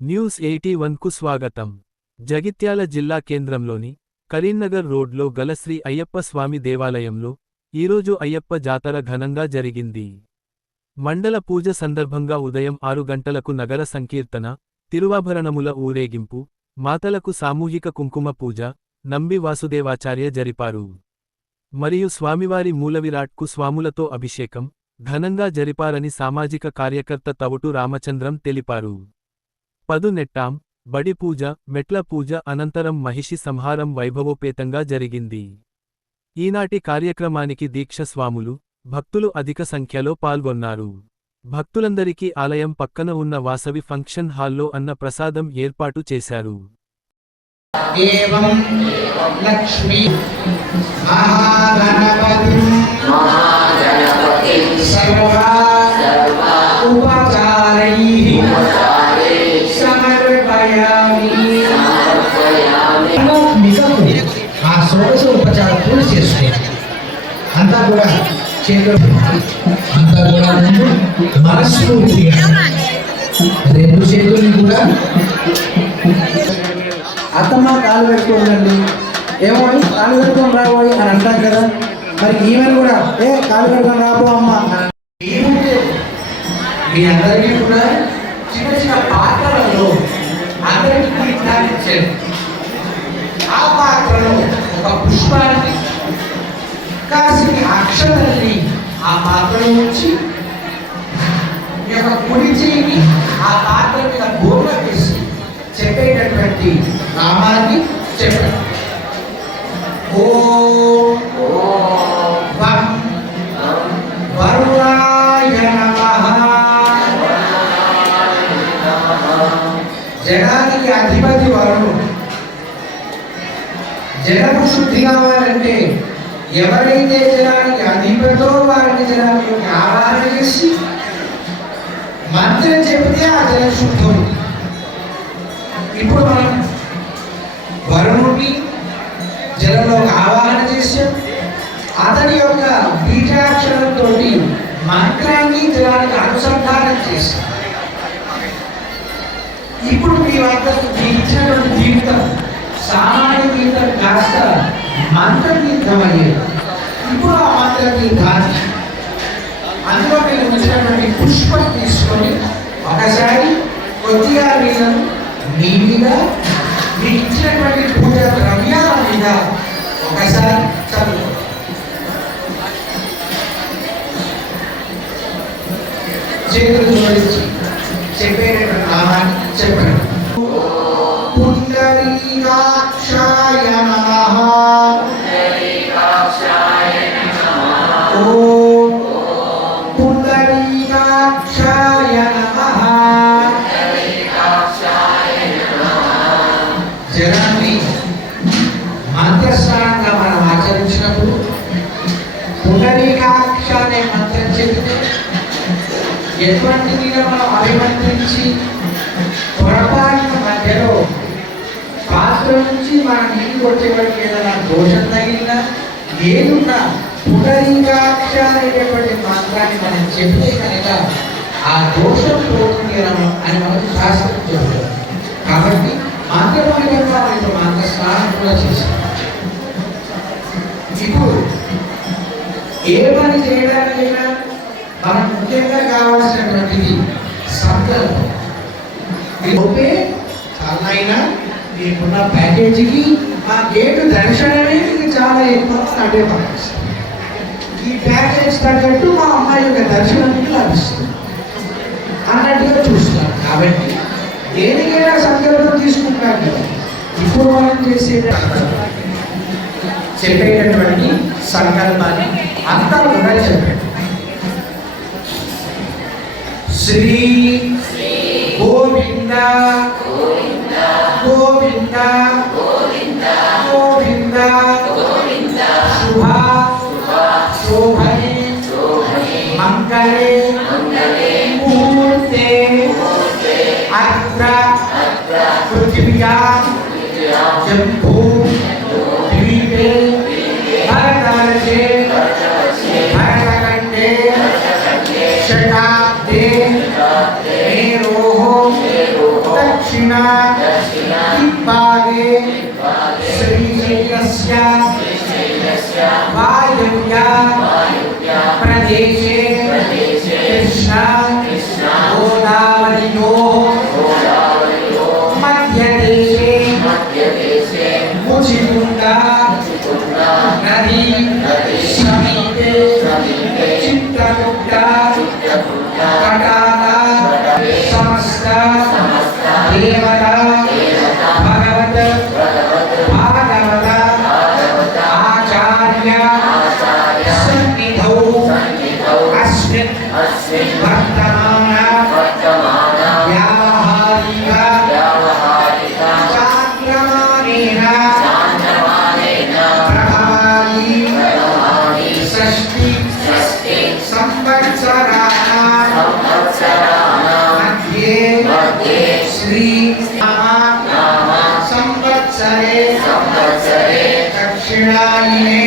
News 81కు స్వాగతం. జగిత్యాల జిల్లా కేంద్రంలోని కరీంనగర్ రోడ్లో గల శ్రీ అయ్యప్ప స్వామి దేవాలయంలో ఈరోజు అయ్యప్ప జాతర ఘనంగా జరిగింది. మండల పూజ సందర్భంగా ఉదయం 6 గంటలకు నగర సంకీర్తన, తిరువాభరణముల ఊరేగింపు, మాతలకు సామూహిక కుంకుమ పూజ, నంబి వాసుదేవాచార్య జరిపారు. మరియు స్వామివారి మూలవిరాట్కు స్వాములతో అభిషేకం ఘనంగా జరిపారని సామాజిక కార్యకర్త తవుటు రామచంద్రం తెలిపారు. పదునెట్టాం, బడి పూజ, మెట్ల పూజ అనంతరం మహిషి సంహారం వైభవోపేతంగా జరిగింది. ఈనాటి కార్యక్రమానికి దీక్ష స్వాములు, భక్తులు అధిక సంఖ్యలో పాల్గొన్నారు. భక్తులందరికీ ఆలయం పక్కన ఉన్న వాసవి ఫంక్షన్ హాల్లో అన్న ప్రసాదం ఏర్పాటు చేశారు. లక్ష్మీ మహాగణపతి సర్వా ఉపచారైః సమర్పయామి. ఆ షోడశ ఉపచార పూజ చేసుకోండి. అంతా కూడా చేతులు మనస్ఫూర్తిగా రెండు చేతుల్ని కూడా అత్తమ్మ కాలు పెట్టుకోండి. ఏమో కాలు పెట్టుకొని రాబోయి అని అంటాం కదా, మరి ఈమెను కూడా కాలు పెట్టుకొని రాబో అమ్మ. మీ అందరికీ కూడా చిన్న చిన్న పాత్రలలో అందరికీ నిర్ధారించారు. ఆ పాత్రలో ఒక పుష్పాన్ని కాసి అక్షరాన్ని ఆ పాత్రలో ఉంచి ఈ యొక్క కుడి చేయిని ఆ పాత్ర మీద గోడ వేసి చెప్పేటటువంటి నామాన్ని చెప్పారు. ఓం వం వరుణాయ నమః. జనానికి అధిపతి వరుణుడు. జనము శుద్ధి కావాలంటే ఎవరైతే జనానికి అధిపతో వారిని జనానికి ఆరాధన చేసి మంత్రం చెబితే ఆ జనం శుద్ధం. ఇప్పుడు మనం వరుణుడిని జనంలోకి ఆవాహన చేసాం. అతని యొక్క బీజాక్షరంతో మంత్రాన్ని జనానికి అనుసంధానం చేశాం. ఇప్పుడు మీ వద్ద ఇచ్చినటువంటి జీవితం సామాన్య జీవితం కాస్త మంత్ర తీర్థం అయ్యేది. ఇప్పుడు ఆ మంత్ర తీర్థాన్ని అందులో మీరు ఉంచినటువంటి పుష్పం తీసుకొని ఒకసారి కొద్దిగా నీళ్ళను మీ మీద మీకు ఇచ్చినటువంటి పూజా ద్రవ్యాల మీద ఒకసారి చదువు. చేతులు జోడించి చెప్పేటటువంటి నామాన్ని చెప్పండి. పుండరీకాక్షాయ నమః. ఓం పుండరీకాక్షాయ నమః. జనాన్ని మంత్రస్నానంగా మనం ఆచరించినప్పుడు పుండరీకాక్ష అనే మంత్రం చెబితే ఎటువంటి నీళ్ళు మనం అభిమంత్రించి పొరపాటున మధ్యలో పాత్ర నుంచి మన నీళ్ళు వచ్చేవాడికి ఏదైనా దోషం తగిలినా ఏదున్నా పుండరీకాక్ష అనేటటువంటి మంత్రాన్ని మనం చెబితే కనుక ఆ దోషం పోతుంది అని మనకు శాస్త్రం చెబుతారు. కాబట్టి మంత్రపరంగా ఇప్పుడు మంత్ర స్నానం కూడా చేశాం. ఇప్పుడు ఏ పని చేయడానికైనా మనకు ముఖ్యంగా కావాల్సినటువంటిది సంకల్పం. చాలైనా మీకున్న ప్యాకేజీకి మా గేటు దర్శనమే మీకు చాలా ఎక్కువ నడే పనిస్తుంది. ఈ ప్యాకేజ్ తగ్గట్టు మా అమ్మాయి యొక్క దర్శనం మీకు లభిస్తుంది అన్నట్టుగా చూస్తాం. కాబట్టి దేనికైనా సంకల్పం తీసుకుంటాం కదా. ఇప్పుడు మనం చెప్పేటటువంటి సంకల్పాన్ని అంతా కూడా చెప్పండి. శ్రీ గోవింద గోవింద గోవింద శుభ శోభనే మంగళే ముహూర్తే అత్ర పృథివ్యాం జంబూ ద్వీపే భరతవర్షే భరతఖండే శతాబ్దే మేరోః दिग्भागे श्रीशैलस्य वायव्य प्रदेशे कृष्णा गोदावर्योः मध्यदेशे मुचिकुण्डा नदी समीपे चित्रकूटा कटाला समस्त देवता भगवत भागवत आचार्य सन्निधौ अस्मिन् वर्तमान व्यावहारिक चान्द्रमानेन प्रभावी षष्ठी संवत्सराणां मध्ये श्री संवत्सरे दक्षिणायने